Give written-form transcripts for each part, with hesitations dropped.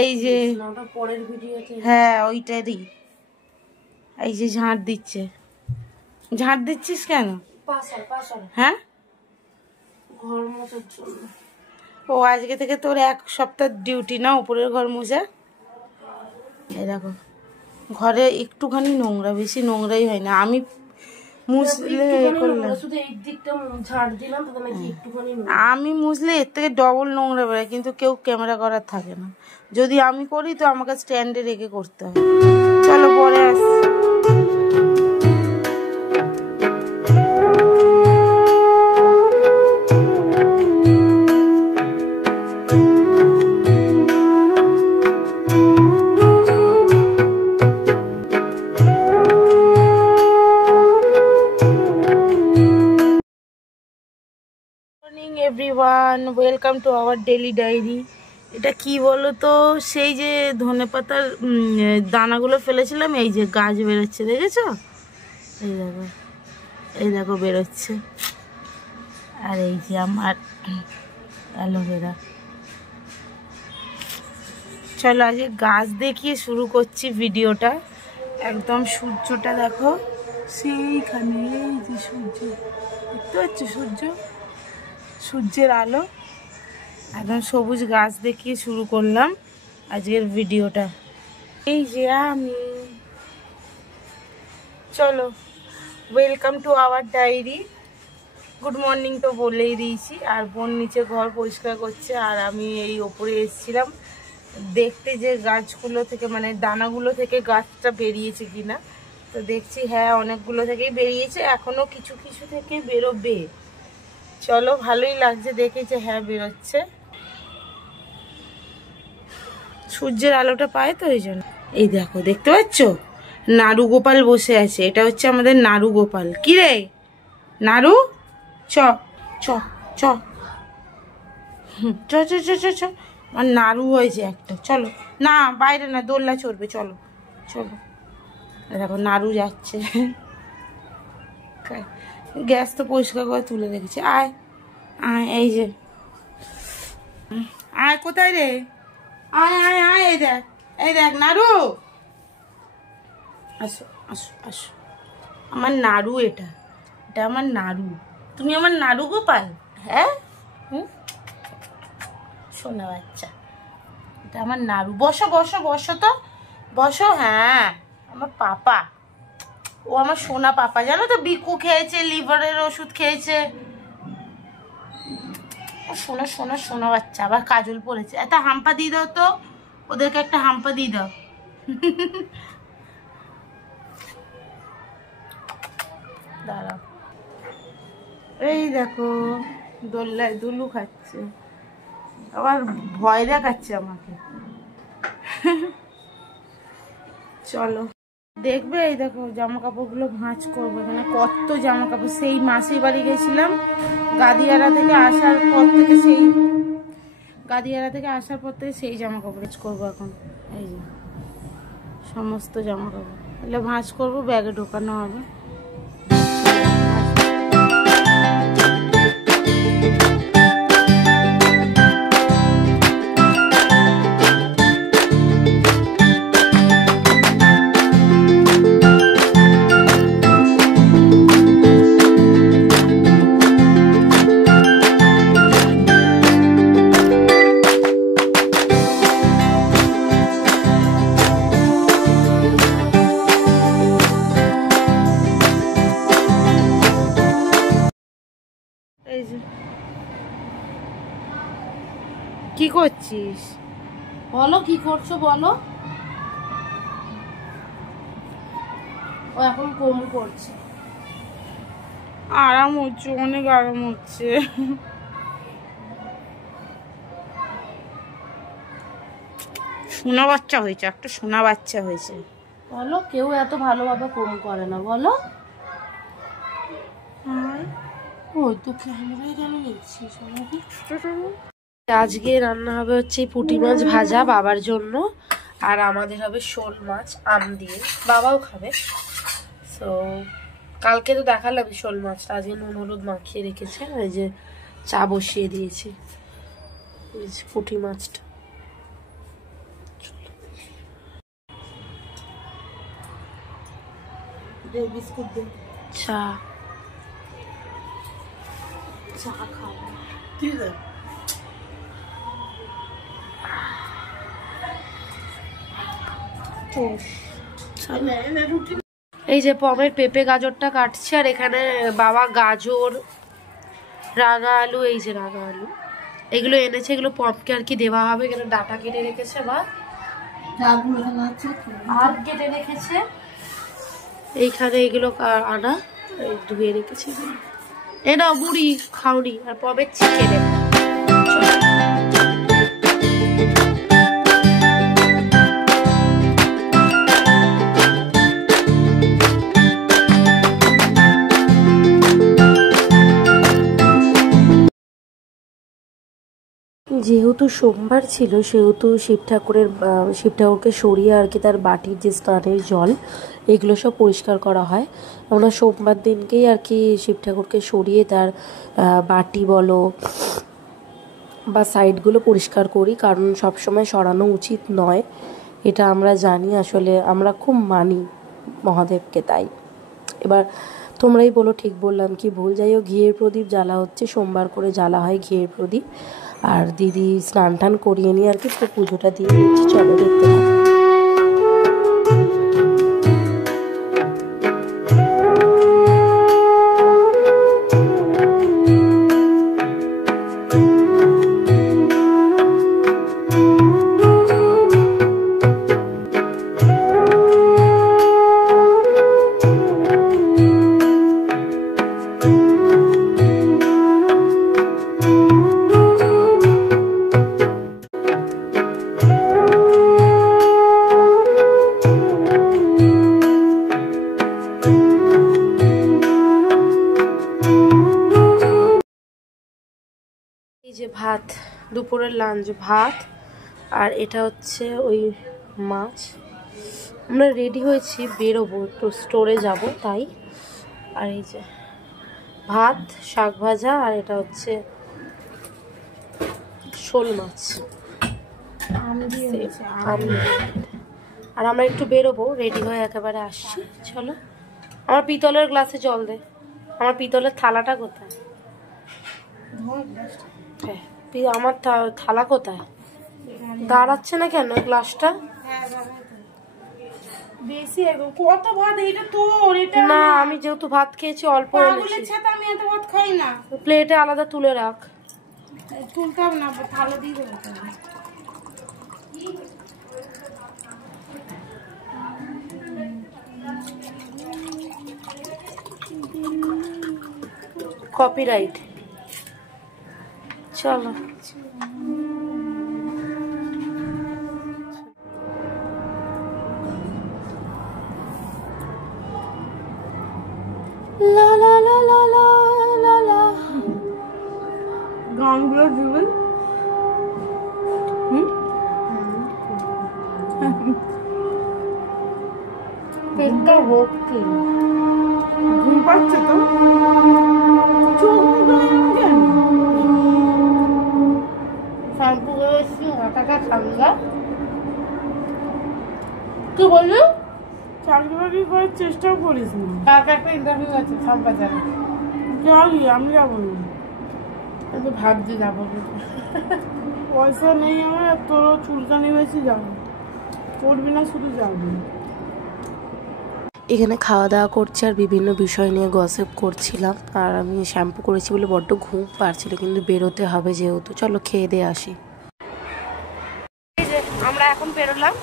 এই যে হ্যাঁ ওইটারই, এই যে ঝাঁট দিচ্ছে। ঝাঁট দিচ্ছিস কেন? হ্যাঁ ঘর মোছার জন্য। ও আজকে থেকে তোর 1 সপ্তাহ ডিউটি না উপরের ঘর মোছা। এই দেখো ঘরে একটুখানি নোংরা, বেশি নোংরাই হয় না। আমি মুছলে আমি মুছলে এর থেকে ডবল নোংরা বেরোয়, কিন্তু কেউ ক্যামেরা করার থাকে না। যদি আমি করি তো আমাকে স্ট্যান্ডে রেখে করতে হয়। চলো পরে আসছি। Everyone, welcome to our daily diary. এটা কি বলো তো, সেই যে ধনেপাতার দানাগুলো ফেলেছিলাম, এই যে গাছ বেরোচ্ছে, দেখেছো? এই দেখো বেরোচ্ছে। আর এই যে আমার অ্যালোভেরা। চলো আজকে গাছ দেখিয়ে শুরু করছি ভিডিওটা। একদম সূর্যটা দেখো সেইখানে, এই যে সূর্য দেখতে পাচ্ছ, সূর্যের আলো, একদম সবুজ গাছ দেখিয়ে শুরু করলাম আজকের ভিডিওটা। এই যে আমি, চলো welcome to our diary. Good morning তো বলেই দিয়েছি। আর বোন নিচে ঘর পরিষ্কার করছে, আর আমি এই ওপরে এসেছিলাম দেখতে যে গাছগুলো থেকে, মানে দানাগুলো থেকে গাছটা বেরিয়েছে কিনা। তো দেখছি হ্যাঁ অনেকগুলো থেকেই বেরিয়েছে, এখনো কিছু কিছু থেকে বেরোবে। চলো ভালোই লাগছে দেখে যে হ্যাঁ বেরোচ্ছে, সূর্যের আলোটা পায় তো এই জন্য। এই দেখো দেখতে পাচ্ছ নাড়ু গোপাল বসে আছে, এটা হচ্ছে আমাদের নাড়ু গোপাল। কি রে নাড়ু, চ চ চ চ চ চ চ চ আর নাড়ু হয়েছে একটা। চলো না বাইরে না, দোলনা চড়বে, চলো চলো। দেখো নাড়ু যাচ্ছে। গ্যাস তো পরিষ্কার করে তুলে রেখেছি। আয় আয়, এই যে আয়, কোথায় রে, আয় আয় আয়, এই দেখ নাড়ু, আসো আসো আসো। আমার নাড়ু, এটা আমার নাড়ু। তুমি আমার নাড়ু গোপাল? হ্যাঁ শোনা বাচ্চা, এটা আমার নাড়ু। বসো বসো বসো তো বসো। হ্যাঁ আমার পাপা, ও আমার সোনা পাপা। জানো তো বিকু খেয়েছে, লিভারের ওষুধ খেয়েছে। সোনা সোনা সোনা বাচ্চা। আবার কাজল পড়েছে, একটা হাম্পা দিয়ে দাও তো ওদেরকে, একটা হাম্পা দিয়ে দাও। দাঁড়াও, এই দেখো দোল্লায় দুলু খাচ্ছে, আবার ভয় দেখাচ্ছে আমাকে। চলো দেখবে, এই দেখো জামা কাপড়গুলো ভাঁজ করবো। এখানে কত জামা কাপড়, সেই মাসির বাড়ি গেছিলাম গাদিয়ারা থেকে আসার পর থেকে, সেই জামা কাপড় ভাঁজ করবো এখন। এই যে সমস্ত জামা কাপড় এগুলো ভাঁজ করবো, ব্যাগে ঢোকানো হবে। কি করছিস বলো, কি করছো বলো? ও এখন কম করছে, আরাম হচ্ছে, অনেক আরাম হচ্ছে। সোনা বাচ্চা হয়েছে, একটা সোনা বাচ্চা হয়েছে। বলো কেউ এত ভালোভাবে কম করে না, বলো। ওই তো ক্যামেরায় কেন দেখছিস? আজকে রান্না হবে হচ্ছে পুঁটি মাছ ভাজা বাবার জন্য, আর আমাদের হবে শোল মাছ আম দিয়ে, বাবাও খাবে। তো কালকে তো দেখালাম শোল মাছটা, আজকে নুন হলুদ মাখিয়ে রেখেছে। এই যে চা বসিয়ে দিয়েছি, পুঁটি মাছটা বিস্কুট দে, চা চা খাও, ঠিক আছে। এই যে পমের পেঁপে গাজরটা কাটছে, আর এখানে বাবা গাজর, রাঙা আলু, এই যে রাঙা আলু এগুলো এনেছে, এগুলো পমকে আর কি দেওয়া হবে। এখানে ডাটা কেটে রেখেছে বা আর কেটে রেখেছে, এইখানে এগুলো আনা ধুয়ে রেখেছে। এ না মুড়ি খাওনি, আর পমের চিকেন। যেহেতু সোমবার ছিল সেহেতু শিব ঠাকুরকে সরিয়ে আর কি তার বাটির যে স্নানের জল এগুলো সব পরিষ্কার করা হয়। আমরা সোমবার দিনকেই আর কি শিব ঠাকুরকে সরিয়ে তার বাটি বলো বা সাইডগুলো পরিষ্কার করি, কারণ সবসময় সরানো উচিত নয়, এটা আমরা জানি। আসলে আমরা খুব মানি মহাদেবকে, তাই। এবার তোমরাই বলো ঠিক বললাম কি ভুল। যাই হোক, ঘিয়ের প্রদীপ জ্বালা হচ্ছে, সোমবার করে জ্বালা হয় ঘিয়ের প্রদীপ। আর দিদি স্নান টান করিয়ে নিয়ে আর কি পুজোটা দিয়ে দিচ্ছি। চলো দেখতে থাকো। এই যে ভাত, দুপুরের লাঞ্চ ভাত, আর এটা হচ্ছে ওই মাছ। আমরা রেডি হয়েছি, বেরোবো, একটু স্টোরে যাব তাই। আর এই যে ভাত, শাক ভাজা, আর এটা হচ্ছে শোল মাছ। আর আমরা একটু বেরোবো, রেডি হয়ে একেবারে আসছি। চলো। আমার পিতলের গ্লাসে জল দে। আমার পিতলের থালাটা কোথায়? হ্যাঁ, আমার থালা কোথায়? দাঁড়াচ্ছে না কেন গ্লাসটা? বেশি কত ভাত, এটা তোর, এটা না, আমি যেহেতু ভাত খেয়েছি অল্প এনেছি। আমি এত ভাত খাই না। প্লেটে আলাদা তুলে রাখ। তুলতে হবে না, থালা দিয়ে দেবো। কপিরাইট। চলো। লা লা লা লা লা লা লা। গানগুলো দিবে। পেটটা হোক কি ঘুম পাচ্ছে তো, চোখ কেন? শ্যাম্পু করেছি, মাথাটা ঠান্ডা। কি বললি? চাকরি বাকরি করার চেষ্টাও করিস না। কালকে একটা ইন্টারভিউ আছে শ্যামবাজারে। যাবি? আমি যাবো না। আমি ভাবছি যাবো, পয়সা নেই আমার। তোরও চুলকানি হয়েছে, যাবো। করবি না, শুধু যাবি। এখানে খাওয়া দাওয়া করছি আর বিভিন্ন বিষয় নিয়ে গসিপ করছিলাম। আর আমি শ্যাম্পু করেছি বলে বড্ড ঘুম পাচ্ছিল, কিন্তু বেরোতে হবে যেহেতু। চলো খেয়ে দিয়ে আসি। এই যে আমরা এখন বেরোলাম।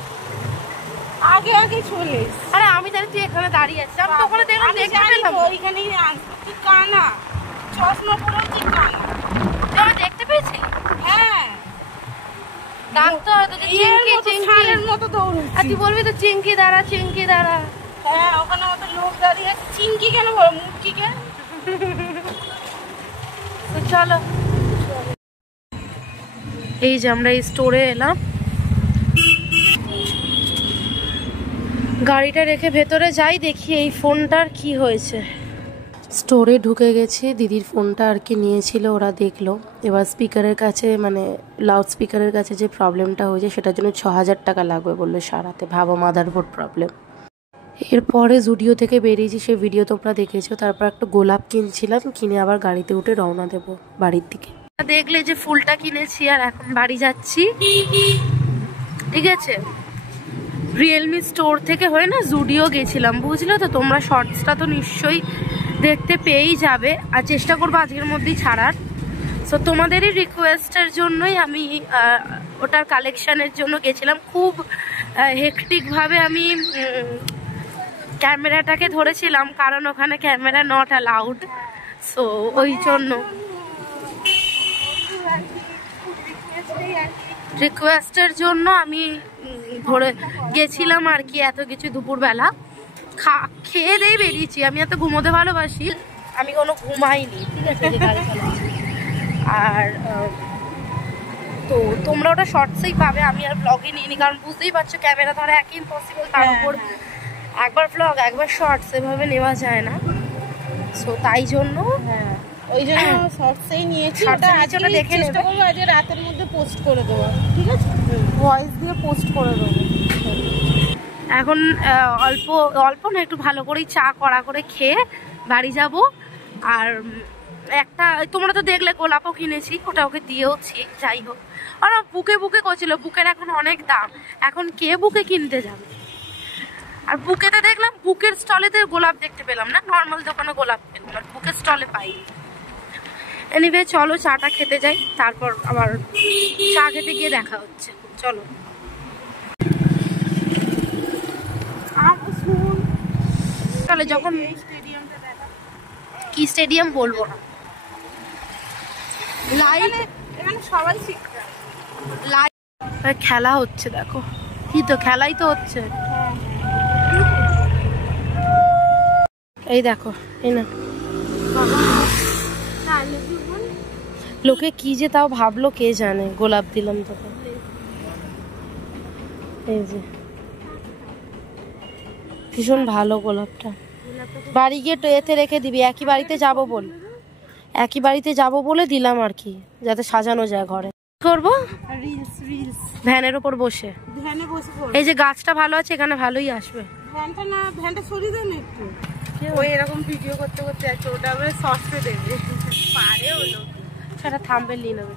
আগে আগে চলে। আরে আমি জানি তুই এখানে দাঁড়িয়ে আছিস, আমি তো ওখানে দেখলাম, দেখতে পেলাম। ওইখানেই তুই কানা, চশমা পরেও তুই কানা। তুই আমায় দেখতে পেয়েছিস? হ্যাঁ, ডাকতে হয়তো যে চিংকি চিংকির মতো দৌড়াচ্ছি। আর তুই বলবি তো চিংকি দাঁড়া, চিংকি দাঁড়া। হ্যাঁ, ওখানে মতো লোক দাঁড়িয়ে আছে। চিংকি কেন বলো, মুখটিকে। চলো। এই যে আমরা এই স্টোরে এলাম, গাড়িটা রেখে ভেতরে যাই, দেখি এই ফোনটার কি হয়েছে। স্টোরে ঢুকে গেছি, দিদির ফোনটা আর কি নিয়েছিল, ওরা দেখলো। এবার স্পিকারের কাছে, মানে লাউড স্পিকারের কাছে যে প্রবলেমটা হয়েছে সেটার জন্য ৬,০০০ টাকা লাগবে বললো সারাতে। ভাবো, মাদারবোর্ড প্রবলেম। এরপরে জুডিও থেকে বেরিয়েছি, সে ভিডিও তোমরা দেখেছো। তারপর একটা গোলাপ কিনছিলাম, কিনে আবার গাড়িতে উঠে রওনা দেবো বাড়ির দিকে। দেখলে যে ফুলটা কিনেছি আর এখন বাড়ি যাচ্ছি, ঠিক আছে। রিয়েলমি স্টোর থেকে হয়ে না জুডিও গেছিলাম, বুঝলে তো। তোমরা শর্টসটা তো নিশ্চয়ই দেখতে পেয়েই যাবে, আর চেষ্টা করবো আজকের মধ্যেই ছাড়ার। সো তোমাদেরই রিকোয়েস্টের জন্যই আমি ওটার কালেকশানের জন্য গেছিলাম। খুব হেক্টিকভাবে আমি ক্যামেরাটাকে ধরেছিলাম, কারণ ওখানে ক্যামেরা নট অ্যালাউড। সো ওই জন্য রিকোয়েস্টের জন্য আমি ধরে গেছিলাম আর কি। এত কিছু দুপুরবেলা খেয়ে দিয়ে বেরিয়েছি। আমি এত ঘুমোতে ভালোবাসি, আমি কোনো ঘুমাইনি, ঠিক আছে। আর তো তোমরা ওটা শর্টসেই পাবে, আমি আর ব্লগে নিইনি, কারণ বুঝতেই পারছো ক্যামেরা ধরা একই ইম্পসিবল। তার উপর একবার ব্লগ একবার শর্টস এভাবে নেওয়া যায় না। সো তাই জন্য ওই জন্য শর্টসেই নিয়েছি। ওটা আজকে দেখে চেষ্টা করবো আজ রাতের মধ্যে পোস্ট করে দেবো, ঠিক আছে। ভয়েস দিয়ে পোস্ট করে দেবো। এখন অল্প অল্প না, একটু ভালো করেই চা কড়া করে খেয়ে বাড়ি যাব। আর একটা তোমরা তো দেখলে গোলাপও কিনেছি, ওটা ওকে দিয়েওছি। যাই হোক, ওরা বুকে বুকে করছিল, বুকের এখন অনেক দাম, এখন কে বুকে কিনতে যাবে। আর বুকেতে দেখলাম, বুকের স্টলেতে গোলাপ দেখতে পেলাম না, নর্মাল দোকানে গোলাপ পেলাম, আর বুকের স্টলে পাই। এনিওয়ে চলো চাটা খেতে যাই, তারপর আবার চা খেতে গিয়ে দেখা হচ্ছে। চলো। তাহলে যখন কি স্টেডিয়াম বলবো না, লাইট এখানে সবাই শিখছে, লাইট খেলা হচ্ছে। দেখো কি তো খেলাই তো হচ্ছে। এই দেখো, এই না লোকে কি যে তাও ভাবলো কে জানে। গোলাপ দিলাম তখন, এই যে ভীষণ ভালো গোলাপটা। বাড়ি গিয়ে এতে রেখে দিবি, একই বাড়িতে যাব বলে দিলাম আর কি, যাতে সাজানো যায় ঘরে। করবো রিলস ভ্যানের ওপর বসে, ভ্যানে বসে পড়ো। এই যে গাছটা ভালো আছে, এখানে ভালোই আসবে। ভ্যানটা সরিয়ে দেন একটু। ওই এরকম ভিডিও করতে করতে যাচ্ছে, ওটা আবার শর্টসে দেবে পারে হলো। সেটা থাম্বনেল নিয়ে নেবে।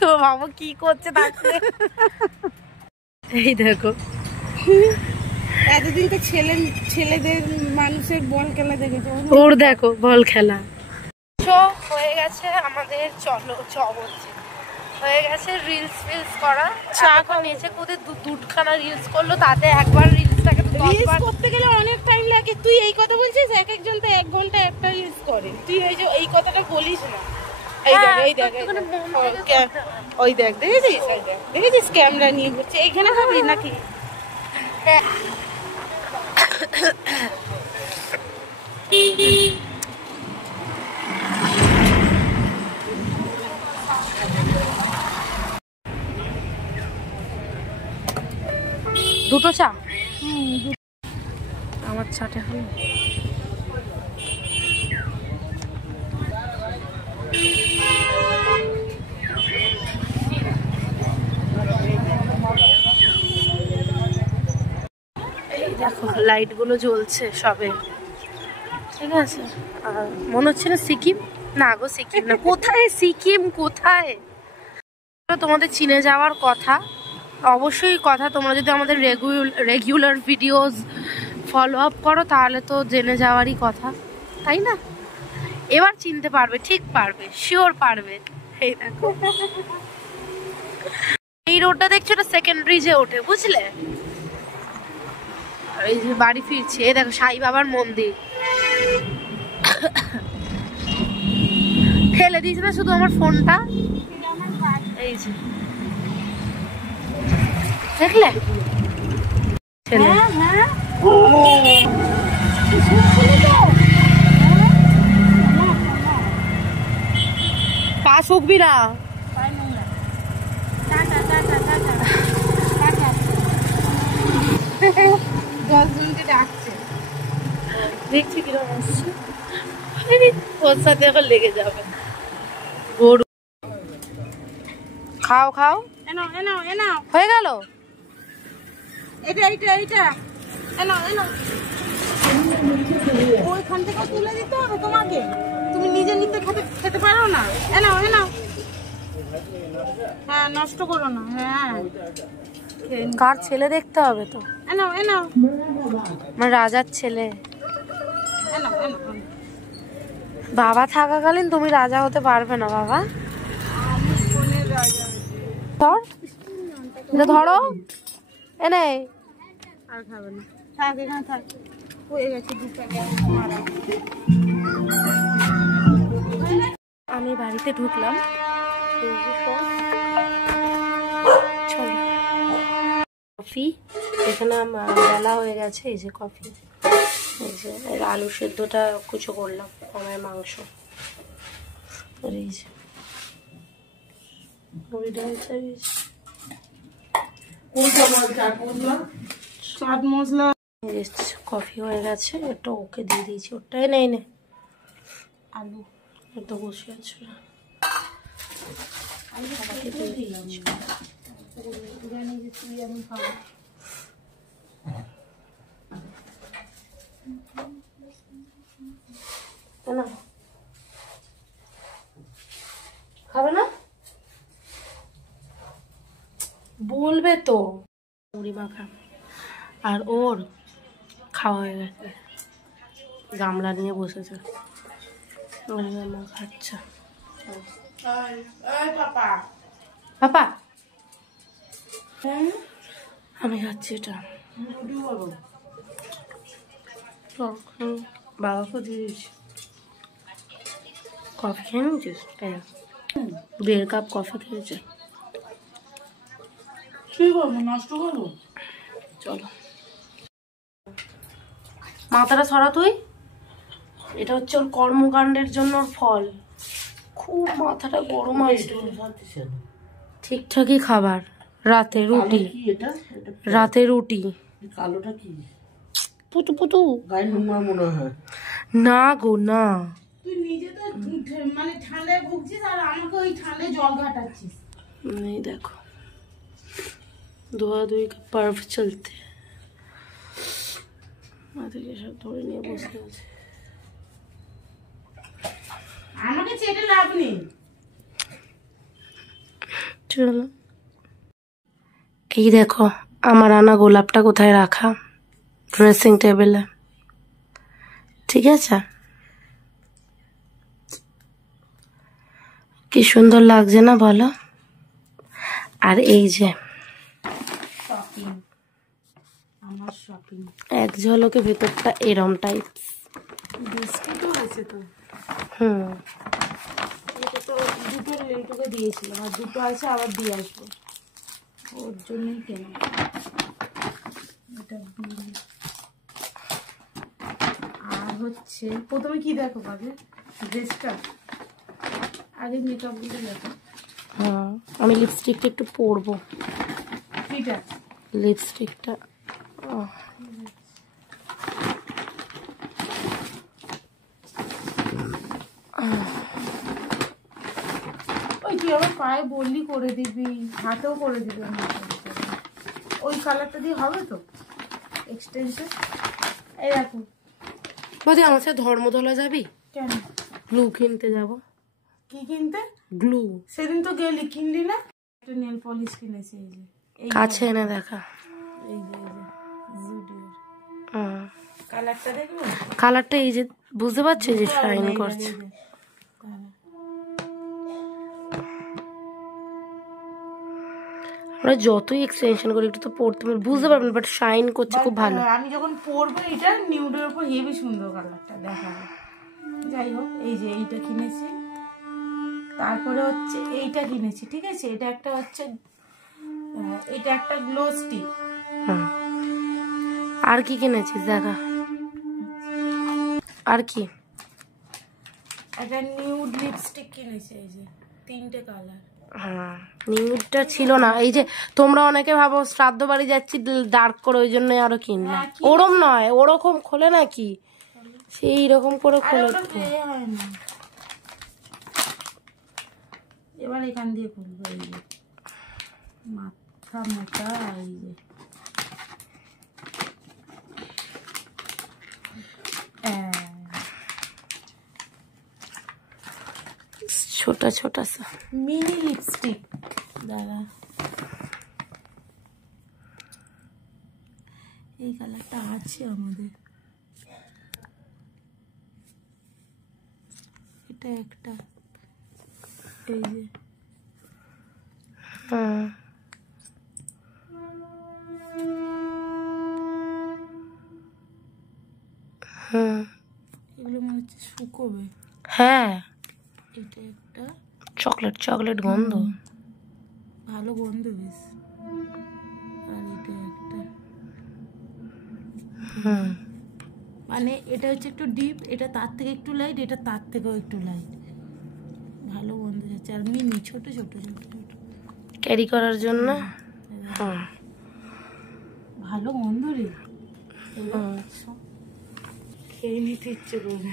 তো বাবা কি করছে তাকে, এই দেখো। এতদিন তো ছেলেদের মানুষের বল খেলা দেখেছে, ওর দেখো বল খেলা। হয়ে গেছে আমাদের, চলো বলছি, হয়ে গেছে রিলস করা। চা নিচে কোথায় দুখানা রিলস করলো, তাতে একবার রিলসটাকে করতে গেলে অনেক টাইম লাগে। তুই এই কথা বলছিস, এক একজন তো 1 ঘন্টা একটা রিলস করে। তুই এই কথাটা বলিস না। ওই দেখ দেখেছিস ক্যামেরা নিয়ে ঘুরছে। এইখানে খাবি নাকি? দুটো চা, আমার চাটা হলো। দেখো লাইট গুলো জ্বলছে সবে, ঠিক আছে। আর মনে হচ্ছে না সিকিম, না গো সিকিম না। কোথায় সিকিম, কোথায়? তোমাদের চিনে যাওয়ার কথা, অবশ্যই কথা। তোমরা যদি আমাদের রেগুলার ভিডিওস ফলো আপ করো, তাহলে তো জেনে যাওয়ারই কথা, তাই না? এবার চিনতে পারবে, ঠিক পারবে, শিওর পারবে। এই দেখো এই রোডটা দেখছো, এটা সেকেন্ড ব্রিজে ওঠে, বুঝলে। এই যে বাড়ি ফিরছে, এই দেখো সাই বাবার মন্দির। ফেলে দিয়েছে না শুধু আমার ফোনটা, এই যে দেখলে পা শুকবি না। 10 জনকে ডাকছে, দেখছি কিরকম আসছে, ওর সাথে এখন লেগে যাবে। গরু খাও, এনাও হয়ে গেল। এটা এটা এটা এনো এনো, ওইখান থেকে তুলে দিতে হবে তোমাকে, তুমি নিজে নিতে খেতে পারো না। এনো এনো, হ্যাঁ নষ্ট করো না। হ্যাঁ কার ছেলে দেখতে হবে তো, এনো এনো, আমার রাজার ছেলে। এনো এনো, বাবা থাকাকালীন তুমি রাজা হতে পারবে না বাবা। আমি ফোনের রাজা। ধর, এটা ধরো, এনে আর খাবে না, থাক এখানে থাক, হয়ে গেছে 2 প্যাকেট মারা। আমি বাড়িতে ঢুকলাম, কফি এখানে বেলা হয়ে গেছে, এই যে কফি, এই যে আলু সেদ্ধটা কুচো করলাম, আমার মাংস, আর এই যে চাট মশলা। কফি হয়ে গেছে, এটা ওকে দিয়ে দিয়েছি, ওটাই নেই নে আলু একটু বসে আছে, খাবে না বলবে তো, মুড়ি মাখা। আর ওর খাওয়া হয়ে গেছে, গামলা নিয়ে বসেছে, খাচ্ছে। পাপা আমি খাচ্ছি এটা, বাবাকে দিয়ে দিচ্ছি। কফি খেয়ে নিয়েছিস? 1.5 কাপ কফি খেয়েছে। কি করবো, নষ্ট করবো? চলো মাথাটা সরা তুই, এটা হচ্ছে ওর কর্মকাণ্ডের জন্য ওর ফল। খুব মাথাটা গরম আছে। ঠিকঠাকই খাবার, রাতে রুটি, রাতে রুটি। কালোটা কি? পুতু পুতু গায়ে নোংরা মনে হয়। না গো না, তুই নিজে তো মানে ঠান্ডায় ভুগছিস আর আমাকে ওই ঠান্ডায় জল ঘাটাচ্ছিস। এই দেখো ধোয়াধুয়ি का पर्व चलते মাথাকে সব ধরে নিয়ে বসে আছে। আমাকে চেটে লাভ নেই। চলো, এই দেখো আমার আনা গোলাপটা কোথায় রাখা, ড্রেসিং টেবিলে, ঠিক আছে? কি সুন্দর লাগছে না বলো? আর এই যে শপিং, আমার শপিং এক ঝলকে ভেতরটা এরম টাইপ, বিস্কিটও আছে তো। এটা তো 2টো লেন্টুকে দিয়েছিলাম, আর 2টো আছে, আবার দিয়ে আসবো, ওর জন্যই কেনা। এটা আর হচ্ছে প্রথমে কি দেখো আগে ড্রেসটা, আগে মেকআপ গুলো দেখো। আমি লিপস্টিকটা একটু পরবো, এটা লিপস্টিকটা ওই তুই আমার পায়ে বললি করে দিবি, হাতেও করে দিবি, ওই কালারটা দিয়ে হবে তো এক্সটেনশন। এই দেখো বৌদি আমার সাথে ধর্মতলা যাবি? কেন? গ্লু কিনতে যাব। কি কিনতে? গ্লু। সেদিন তো গেলি, কিনলি না? একটা নেল পলিশ কিনেছি, এই যে কাছে এনে দেখা, এই যে জুডিওর কালারটা দেখবে, কালারটা এই যে বুঝতে পারছি যে শাইন করছে। আমরা যতই এক্সটেনশন করি একটু তো পড়তে বুঝতে পারবেন, বাট শাইন করছে খুব ভালো। আমি যখন পরবো এটা নিউডের উপর হেভি সুন্দর কালারটা দেখাবে। যাই হোক, এই যে এইটা কিনেছি, তারপরে হচ্ছে এইটা কিনেছি, ঠিক আছে? এটা একটা হচ্ছে, এটা একটা গ্লো স্টিক। আর কি কিনেছিস দেখা, আর কি? একটা নিউড লিপস্টিক কিনেছি, এই যে 3টে কালার। নিউডটা ছিল না, এই যে তোমরা অনেকে ভাবো শ্রাদ্ধ বাড়ি যাচ্ছি ডার্ক করে ওই জন্য আরো কিনলাম, ওরম নয়, ওরকম খোলে নাকি, সেই রকম করে খোলে। এবার এখান দিয়ে খুলবো, এই যে মাথা মোটা, এই যে छोटा छोटा सा मिनी लिपस्टिक दादा এই কালারটা আছে আমাদের এটা একটা এই যে এগুলো মনে হচ্ছে শুকোবে হ্যাঁ এটা একটা চকলেট চকলেট গন্ধ ভালো গন্ধ বেশ আর এটা একটা মানে এটা হচ্ছে একটু ডিপ এটা তার থেকে একটু লাইট এটা তার থেকেও একটু লাইট ভালো গন্ধ যাচ্ছে আর মিনি ছোট ছোট ছোট ছোট ক্যারি করার জন্য ভালো গন্ধ রে খেয়ে নিতে ইচ্ছে করে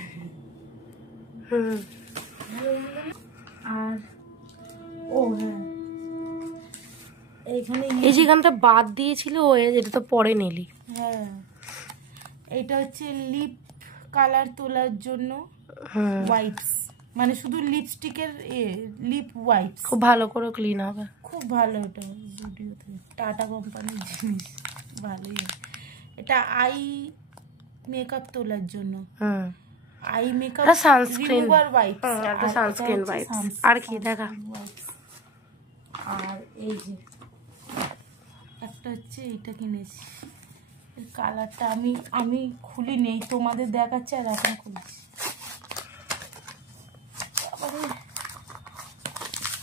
আর ও হ্যাঁ এইখানে এই যেখানটা বাদ দিয়েছিল ও যেটা তো পরে নিলি হ্যাঁ এটা হচ্ছে লিপ কালার তোলার জন্য ওয়াইপস মানে শুধু লিপস্টিকের লিপ ওয়াইপস খুব ভালো করে ক্লিন হবে খুব ভালো এটা জুডিওতে টাটা কোম্পানির জিনিস ভালোই এটা আই মেকআপ তোলার জন্য eye makeup sunscreen remover wipes একটা সানস্ক্রিন ওয়াইপস আর কি দেখা আর এই যে একটা হচ্ছে এটা কিনেছি এর কালারটা আমি খুলি নেই তোমাদের দেখাচ্ছি আর এখন খুলছি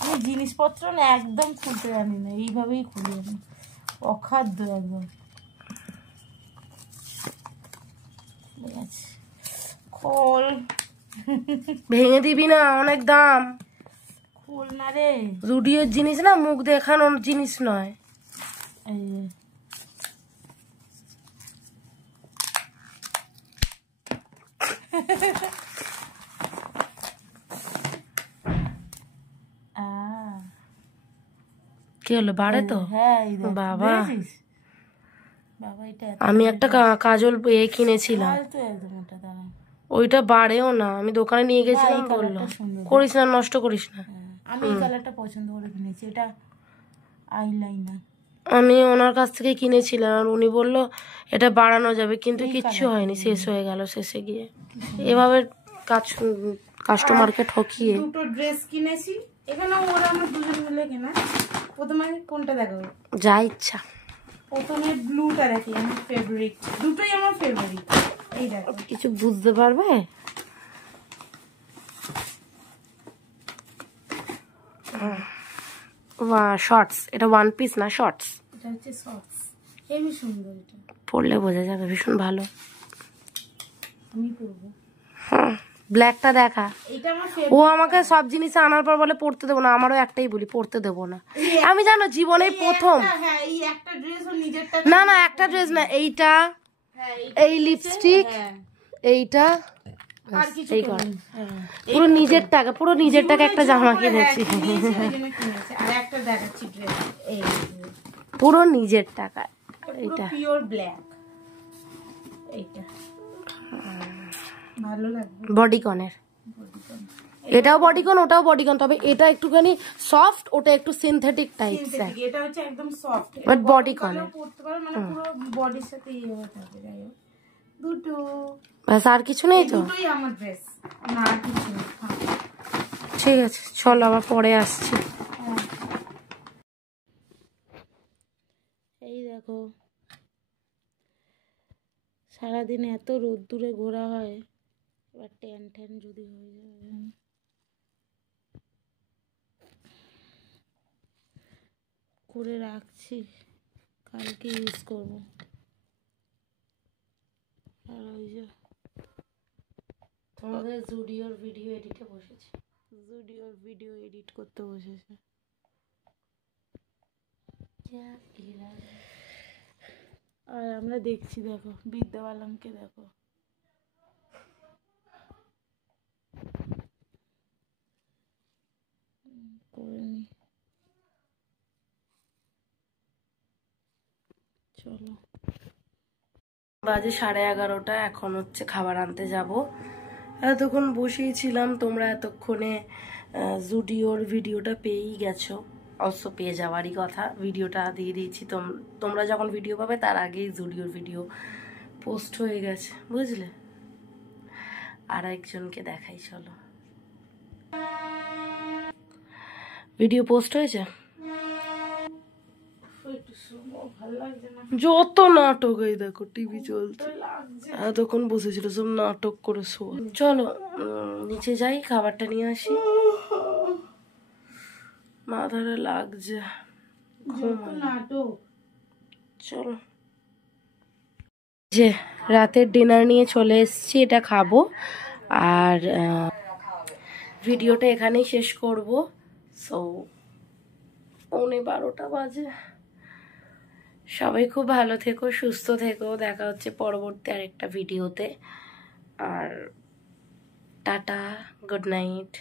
আমি জিনিসপত্র না একদম খুলতে জানি না এইভাবেই খুলি আমি অখাদ্য একদম ঠিক আছে খোল ভেঙে দিবি না অনেক দাম খোল না রে জুডিওর জিনিস না মুখ দেখানোর জিনিস নয় এই যে কি হলো বাড়ে তো হ্যাঁ বাবা বাবা এটা আমি একটা কাজল কিনেছিলাম তো একদম ওটা দাঁড়া ওইটা বাড়েও না আমি দোকানে নিয়ে গেছিলাম বললো করিস না নষ্ট করিস না আমি এই কালারটা পছন্দ করে কিনেছি এটা আইলাইনার আমি ওনার কাছ থেকে কিনেছিলাম আর উনি বললো এটা বাড়ানো যাবে কিন্তু কিচ্ছু হয়নি শেষ হয়ে গেল শেষে গিয়ে এভাবে কাস্টমারকে ঠকিয়ে দুটো ড্রেস কিনেছি এখানে ওরা আমার দুজন মিলে কেনা প্রথমে কোনটা দেখাবো যা ইচ্ছা প্রথমে ব্লুটা দেখি আমার ফেভারিট দুটোই আমার ফেভারিট এই দেখো কিছু বুঝতে পারবে শর্টস এটা ওয়ান পিস না শর্টস এটা হচ্ছে শর্টস হেভি সুন্দর এটা পরলে বোঝা যাবে ভীষণ ভালো আমি পরবো ব্ল্যাকটা দেখা এটা আমার ও আমাকে সব জিনিস আনার পর বলে পড়তে দেবো না আমারও একটাই বলি পড়তে দেবো না আমি জানো জীবনে প্রথম হ্যাঁ এই একটা ড্রেস ও নিজেরটা না না একটা ড্রেস না এইটা এই লিপস্টিক এইটা আর কিছু পুরো নিজের টাকা পুরো নিজের টাকা একটা জামা কিনেছি আর একটা দেখাচ্ছি ড্রেস এই পুরো নিজের টাকা এইটা পিওর ব্ল্যাক এইটা ভালো লাগবে বডিকনের এটাও বডিকন ওটাও বডিকন তবে এটা একটুখানি সফট ওটা একটু সিনথেটিক টাইপস এটা হচ্ছে একদম সফট বাট বডিকন পড়তে পারো মানে পুরো বডির সাথে ইয়ে হয়ে থাকে যাই হোক দুটো ব্যাস আর কিছু নেই তো দুটোই আমার ড্রেস না আর কিছু নেই ঠিক আছে চলো আবার পরে আসছি এই দেখো সারাদিন এত রোদ্দুরে ঘোরা হয় এবার ট্যান ট্যান যদি হয়ে যাবে করে রাখছি কালকে ইউজ করবো আর ওই যে আমাদের জুডিওর ভিডিও এডিটে বসেছে জুডিওর ভিডিও এডিট করতে বসেছে আর আমরা দেখছি দেখো বিদ্যা বালামকে দেখো করে নি চলো বাজে 11:30, এখন হচ্ছে খাবার আনতে যাব। এতক্ষণ বসেই ছিলাম, তোমরা এতক্ষণে জুডিওর ভিডিওটা পেয়েই গেছো, অবশ্য পেয়ে যাওয়ারই কথা, ভিডিওটা দিয়ে দিয়েছি। তোমরা যখন ভিডিও পাবে তার আগেই জুডিওর ভিডিও পোস্ট হয়ে গেছে, বুঝলে। আর একজনকে দেখাই, চলো। ভিডিও পোস্ট হয়েছে, যত নাটক, এই দেখো টিভি চলছে, এতক্ষণ বসেছিল সব নাটক করে শো। চলো নিচে যাই, খাবারটা নিয়ে আসি, মাথাটা লাগছে, চলো। যে রাতের ডিনার নিয়ে চলে এসেছি, এটা খাবো আর ভিডিওটা এখানেই শেষ করব। সো 11:15 বাজে। সবাই খুব ভালো থেকো, সুস্থ থেকো, দেখা হচ্ছে পরবর্তী আরেকটা ভিডিওতে। আর টাটা, গুড নাইট।